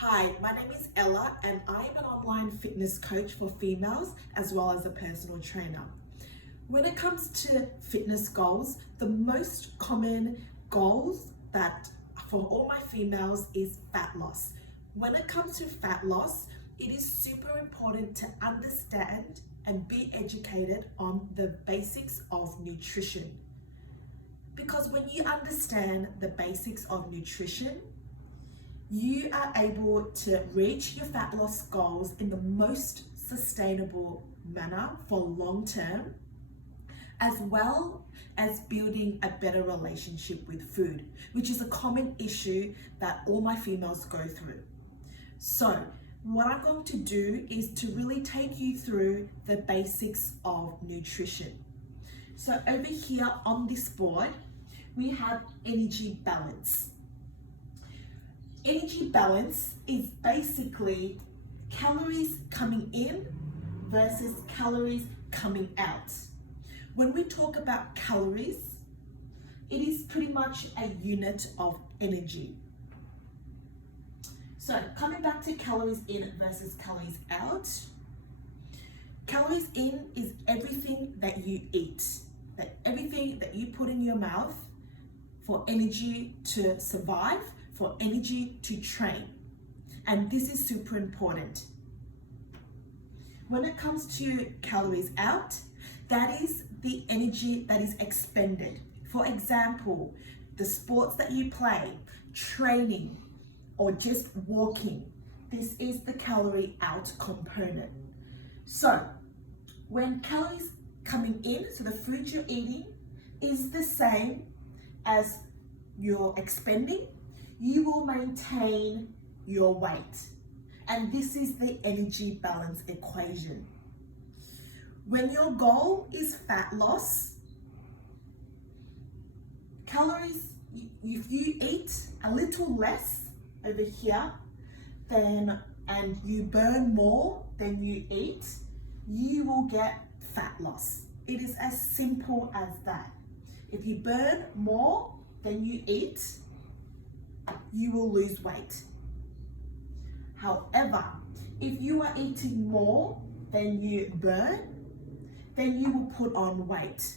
Hi, my name is Ella and I am an online fitness coach for females as well as a personal trainer. When it comes to fitness goals, the most common goals that for all my females is fat loss. When it comes to fat loss, it is super important to understand and be educated on the basics of nutrition. Because when you understand the basics of nutrition, you are able to reach your fat loss goals in the most sustainable manner for long term, as well as building a better relationship with food, which is a common issue that all my females go through. So what I'm going to do is to really take you through the basics of nutrition. So over here on this board, we have energy balance. Energy balance is basically calories coming in versus calories coming out. When we talk about calories, it is pretty much a unit of energy. So coming back to calories in versus calories out, calories in is everything that you eat, everything that you put in your mouth for energy to survive, for energy to train. And this is super important. When it comes to calories out, that is the energy that is expended. For example, the sports that you play, training, or just walking. This is the calorie out component. So when calories coming in, so the food you're eating is the same as you're expending, you will maintain your weight. And this is the energy balance equation. When your goal is fat loss, calories, if you eat a little less over here and you burn more than you eat, you will get fat loss. It is as simple as that. If you burn more than you eat, you will lose weight. However, if you are eating more than you burn, then you will put on weight.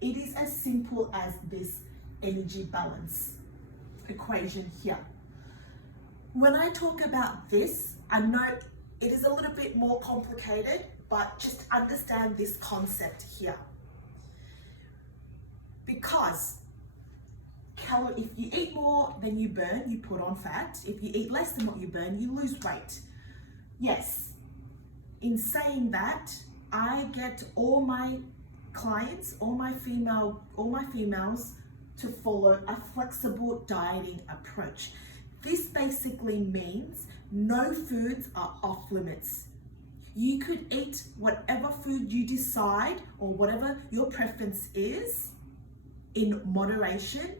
It is as simple as this energy balance equation here. When I talk about this, I know it is a little bit more complicated, but just understand this concept here. Because if you eat more than you burn, you put on fat. If you eat less than what you burn, you lose weight. Yes, in saying that, I get all my clients, all my females to follow a flexible dieting approach. This basically means no foods are off limits. You could eat whatever food you decide or whatever your preference is in moderation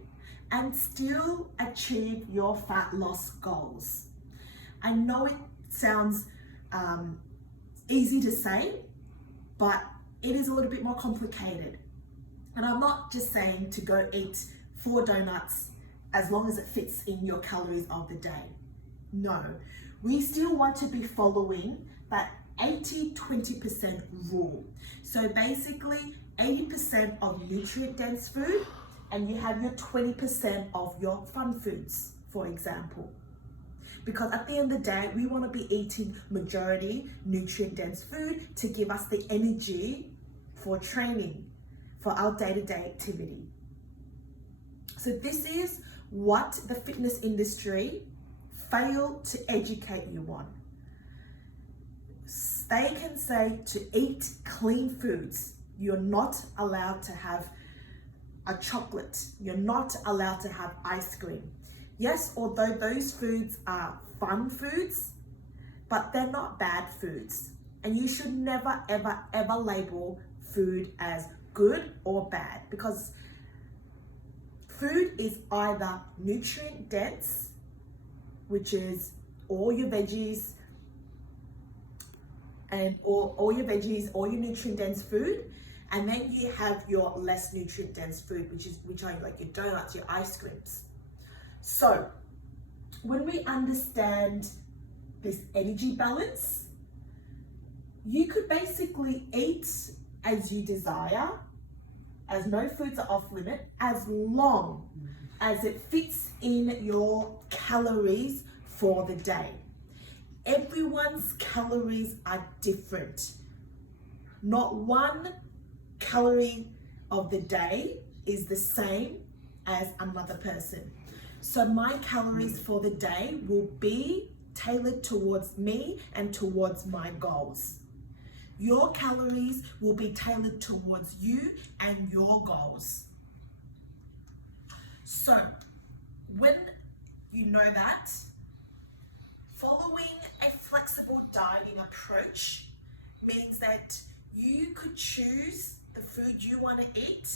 and still achieve your fat loss goals. I know it sounds easy to say, but it is a little bit more complicated. And I'm not just saying to go eat 4 donuts as long as it fits in your calories of the day. No, we still want to be following that 80-20% rule. So basically 80% of nutrient-dense food, and you have your 20% of your fun foods, for example. Because at the end of the day, we want to be eating majority nutrient-dense food to give us the energy for training, for our day-to-day activity. So this is what the fitness industry fail to educate you on. They can say to eat clean foods. You're not allowed to have a chocolate. You're not allowed to have ice cream. Yes, although those foods are fun foods, but they're not bad foods. And you should never, ever, ever label food as good or bad, because food is either nutrient dense, which is all your veggies, all your nutrient dense food, and then you have your less nutrient dense food, which are like your donuts, your ice creams. So when we understand this energy balance, you could basically eat as you desire, as no foods are off limit, as long as it fits in your calories for the day. Everyone's calories are different. Not one calorie of the day is the same as another person. So my calories for the day will be tailored towards me and towards my goals. Your calories will be tailored towards you and your goals. So when you know that, following a flexible dieting approach means that you could choose the food you want to eat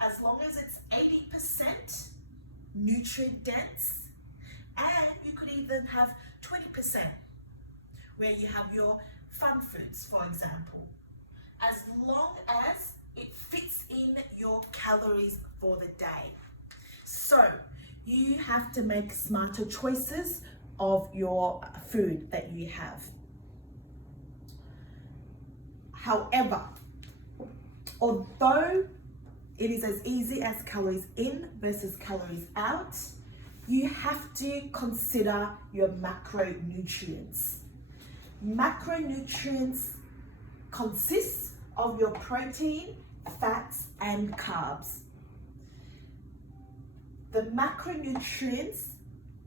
as long as it's 80% nutrient dense, and you could even have 20% where you have your fun foods, for example, as long as it fits in your calories for the day. So you have to make smarter choices of your food that you have. However, although it is as easy as calories in versus calories out, you have to consider your macronutrients. Macronutrients consists of your protein, fats, and carbs. The macronutrients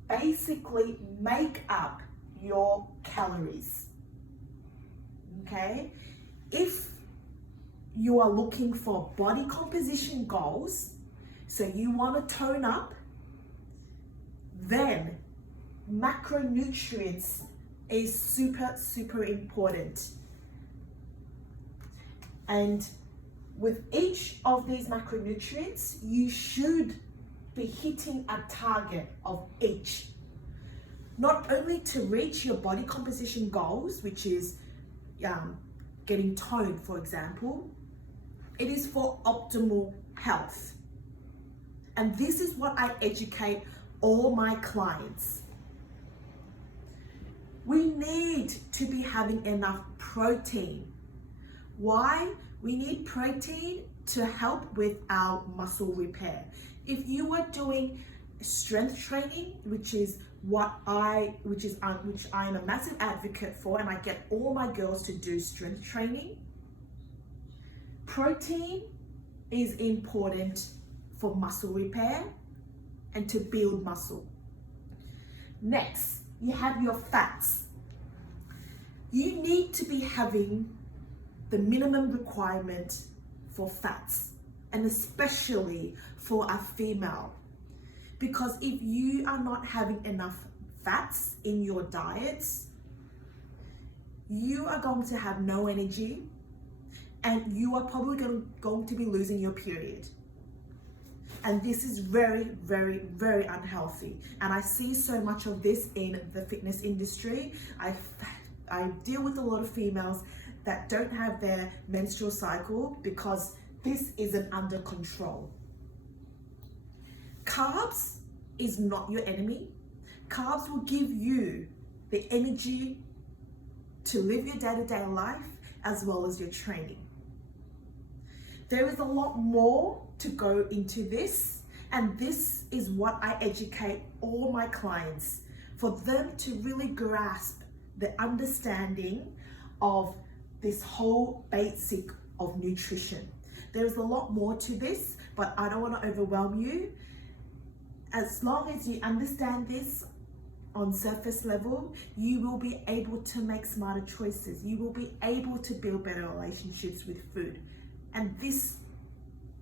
basically make up your calories. Okay? If you are looking for body composition goals, so you want to tone up, then macronutrients is super important. And with each of these macronutrients, you should be hitting a target of each. Not only to reach your body composition goals, which is getting toned, for example, it is for optimal health. And this is what I educate all my clients. We need to be having enough protein. Why? We need protein to help with our muscle repair. If you are doing strength training, which I am a massive advocate for, and I get all my girls to do strength training, protein is important for muscle repair and to build muscle. Next, you have your fats. You need to be having the minimum requirement for fats, and especially for a female. Because if you are not having enough fats in your diets, you are going to have no energy, and you are probably going to be losing your period. And this is very unhealthy. And I see so much of this in the fitness industry. I deal with a lot of females that don't have their menstrual cycle because this isn't under control. Carbs is not your enemy. Carbs will give you the energy to live your day-to-day life as well as your training. There is a lot more to go into this, and this is what I educate all my clients, for them to really grasp the understanding of this whole basic of nutrition. There's a lot more to this, but I don't want to overwhelm you. As long as you understand this on surface level, you will be able to make smarter choices. You will be able to build better relationships with food. And this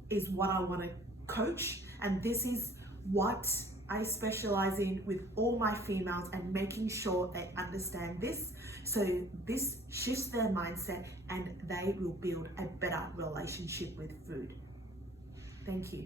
is what I want to coach, and this is what I specialize in with all my females, and making sure they understand this, so this shifts their mindset and they will build a better relationship with food. Thank you.